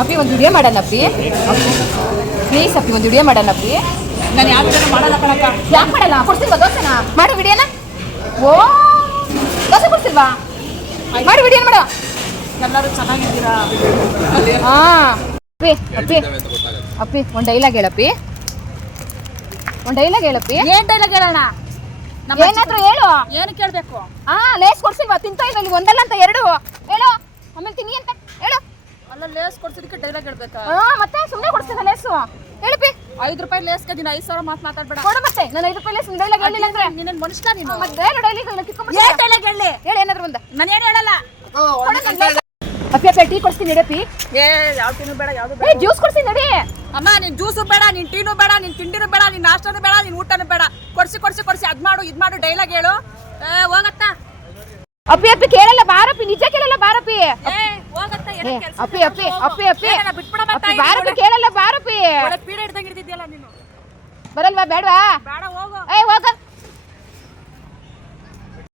ಅಪ್ಪಿ ಒಂದು ವಿಡಿಯೋ ಮಾಡೋಣ ಅಪ್ಪಿ ಪ್ಲೀಸ್ ಅಪ್ಪಿ ಒಂದು ವಿಡಿಯೋ ಮಾಡೋಣ ಅಪ್ಪಿ. ನಾನು ಯಾವ ವಿಡಿಯೋ ಮಾಡಲ್ಲ ಕಣಕ್ಕ. ಯಾಕೆ ಮಾಡಲ್ಲ? ಕೊಡ್ಸಿಲ್ವಾ ದೋಸೆನ? ಮಾಡು ವಿಡಿಯೋನ. ಓ ದೋಸೆ ಕೊಡ್ಸಿಲ್ವಾ? ಮಾಡು ವಿಡಿಯೋನ ಮಾಡು. ಎಲ್ಲರೂ ಚೆನ್ನಾಗಿದ್ದೀರಾ? ಹಾ ಅಪ್ಪಿ ಅಪ್ಪಿ ಅಪ್ಪಿ ಒಂದು ಡೈಲಾಗ್ ಹೇಳಪ್ಪಿ. ಒಂದು ಡೈಲಾಗ್ ಹೇಳಪ್ಪಿ. ಏನ್ ಡೈಲಾಗ್ ಹೇಳೋಣ? ಏನಾದ್ರು ಹೇಳು. ಏನು ಕೇಳಬೇಕು? ಹಾ ಲೇಸ್ ಕೊಡ್ಸಿಲ್ವಾ? ತಿಂತ ಇಲ್ಲ ನೀವು ಒಂದಲ್ಲ ಅಂತ ಎರಡು ಹೇಳು. ಆಮೇಲೆ ತಿನ್ನಿ ಅಂತ ಹೇಳು. ಅಲ್ಲ ಲೇಸ್ ಕೊಡ್ಸಿದಕ್ಕೆ ಡೈಲಾಗ್ ಹೇಳ್ಬೇಕಾ? ಹಾ ಮತ್ತೆ ಸುಮ್ಮನೆ ಕೊಡ್ಸಿದ ಲೇಸು ಹೇಳಪ್ಪಿ. 5 ರೂಪಾಯಿ ಲೇಸ್ಗೆ ದಿನ 5,000 ಮಾತಾಡ್ಬೇಡ. ಕೊಡು ಮತ್ತೆ. ನಾನು 5 ರೂಪಾಯಿ ಲೇಸ್ ಡೈಲಾಗ್ ಹೇಳಿಲ್ಲ ಅಂದ್ರೆ ನೀನೇನ್ ಮನುಷ್ಯ ನೀನು? ಮತ್ತೆ ಹೇಳು ಡೈಲಾಗ್ ಕಿತ್ಕೊಂಡ್ಬಿಡು. ಏನ್ ಡೈಲಾಗ್ ಹೇಳಿ? ಹೇಳು ಏನಾದ್ರು ಒಂದು. ನಾನೇನು ಹೇಳಲ್ಲ. ಅಪ್ಪಿ ಅಪ್ಪಿ ಟೀ ಕೊಡ್ತೀನಿ ನಡಿಯಪ್ಪಿ. ಏ ಯಾವ ಟೀನು ಬೇಡ, ಯಾವುದು ಬೇಡ. ಏ ಜ್ಯೂಸ್ ಕೊಡ್ತೀನಿ ನಡಿ. ಅಮ್ಮ ನಿನ್ ಜ್ಯೂಸು ಬೇಡ, ನಿನ್ ಟೀನು ಬೇಡ, ನಿನ್ ತಿಂಡಿನೂ ಬೇಡ, ನಿನ್ ನಾಷ್ಟನೂ ಬೇಡ, ನಿನ್ ಊಟನೂ ಬೇಡ. ಕೊಡ್ಸಿ ಅದ್ ಮಾಡು ಇದ್ ಮಾಡು ಡೈಲಾಗ್ ಹೇಳು. ಹೋಗತ್ತ. ಅಪ್ಪಿ ಅಪ್ಪಿ ಕೇಳಲ್ಲ ಬಾರಪ್ಪಿ. ನಿಜ ಕೇಳಲ್ಲ ಬಾರಪ್ಪಿ. ಹೋಗತ್ತ. ಅಪ್ಪಿ ಅಪ್ಪಿ ಅಪ್ಪಿ ಅಪ್ಪಿ ಅಪ್ಪಿ ಬಾರಪ್ಪಿ ಕೇಳಲ್ಲ ಬಾರಪ್ಪಿ. ಪೀಡೆ ಹಿಡ್ದಂಗ್ ಹಿಡ್ದಿದ್ಯಲ್ಲ ನೀನು. ಬರಲ್ವಾ? ಬೇಡವಾ? ಬೇಡ ಹೋಗು. ಏ